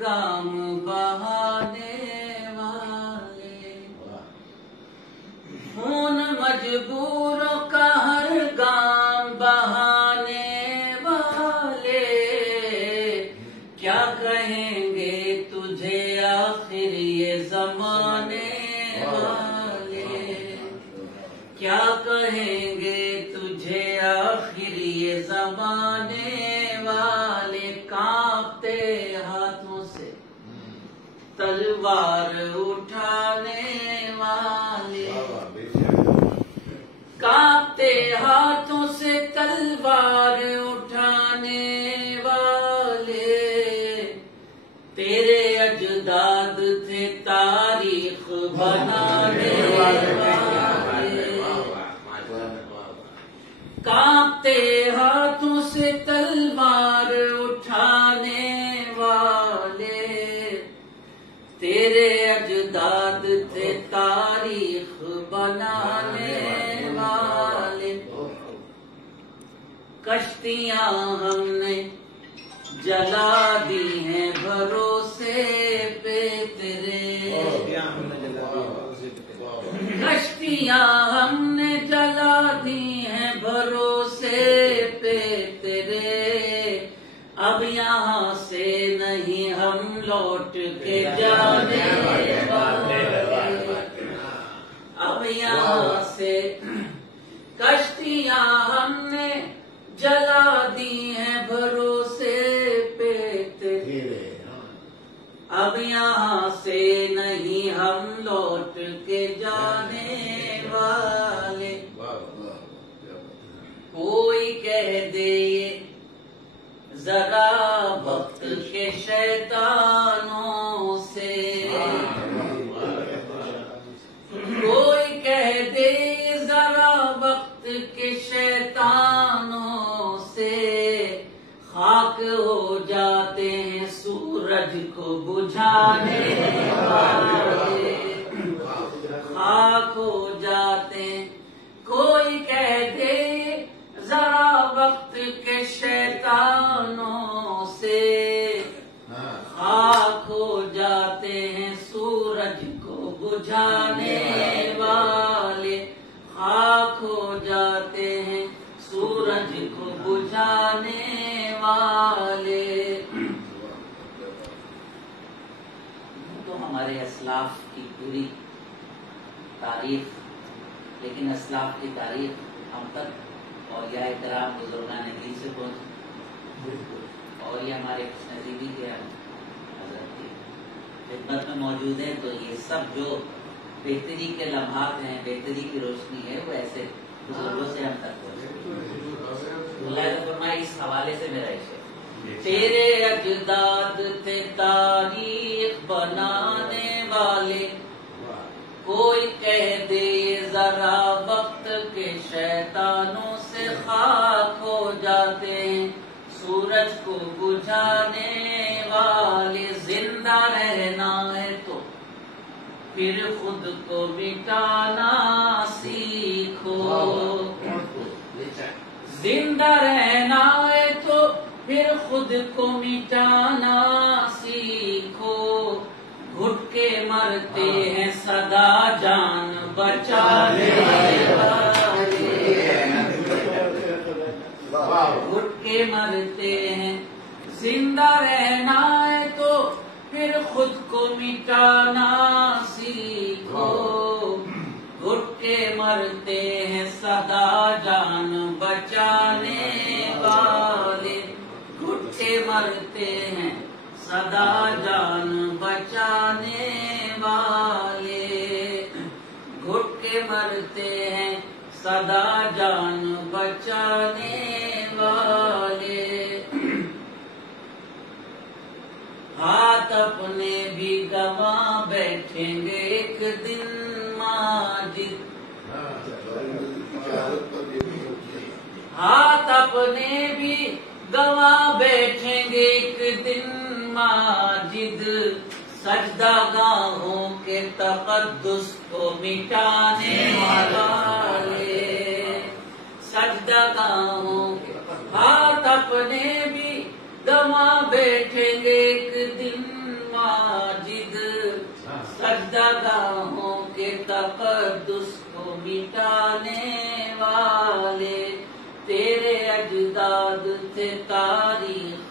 گام بہانے والے، خون مجبوروں کا ہر گام بہانے والے، کیا کہیں گے تجھے آخر یہ زمانے والے، کیا کہیں گے تجھے آخر یہ زمانے والے، کانپتے ہاتھوں سے تلوار اٹھانے والے، کانپتے ہاتھوں سے تلوار اٹھانے والے، تیرے اجداد تھے تاریخ بنانے والے، کانپتے ہاتھوں سے تلوار اٹھانے والے، تیرے اجداد تھے تاریخ بنانے والے، کشتیاں ہم نے جلا دی ہیں بھروسے پہ تیرے، کشتیاں ہم نے جلا دی ہیں بھروسے پہ تیرے، اب یہاں سے نہیں ہم لوٹ کے جانے والے، اب یہاں سے کشتیاں ہم نے جلا دی ہیں بھروسے پہ تیرے، اب یہاں سے نہیں ہم لوٹ کے جانے والے، کوئی کہہ دے یہ ذرا وقت کے شیطانوں سے، کوئی کہہ دے ذرا وقت کے شیطانوں سے، خاک ہو جاتے ہیں سورج کو بجھانے والے، خاک ہو جاتے ہیں، کوئی کہہ دے ذرا وقت کے شیطانوں سے، خاک ہو جاتے ہیں سورج کو بجھانے والے، خاک ہو جاتے ہیں سورج کو بجھانے والے، تو ہمارے اسلاف کی پوری تاریخ، لیکن اسلاف کی تاریخ ہم تک اولیاء کرام بزرگان دین سے پہنچی، اور یہ ہمارے نزیبی کے حضرت کی خدمت میں موجود ہے، تو یہ سب جو بہتری کے لمحات ہیں، بہتری کی روشنی ہے، وہ ایسے بزرگوں سے ہم تک پہنچے۔ اللہ نے فرمایا اس حوالے سے میرا عشق، تیرے اجداد تھے تاریخ بنانے والے، کوئی کہہ دے ذرا وقت کے شیطانوں سے، خاک ہو جاتے ہیں سورج کو بجھانے والے، زندہ رہنا ہے تو پھر خود کو مٹانا سیکھو، زندہ رہنا ہے تو پھر خود کو مٹانا سیکھو، گھٹ کے مرتے ہیں سدا جان بچانے والے، گھٹ کے مرتے ہیں، زندہ رہنا ہے تو پھر خود کو مٹانا سیکھو، گھٹ کے مرتے ہیں سدا جان بچانے والے، گھٹ کے مرتے ہیں سدا جان بچانے والے، گھٹ کے مرتے ہیں سدا جان بچانے والے، ہاتھ اپنے بھی گواں بیٹھیں گے ایک دن ماجد، ہاتھ اپنے بھی گواں بیٹھیں گے ایک دن ماجد، سجدہ گاہوں کے تقدس کو مٹانے والے، سجدہ گاہوں کے ہاتھ اپنے بھی گواں بیٹھیں گے ایک دن سجدگاہوں کے تقدس کو مٹانے والے تیرے اجداد تھے تاریخ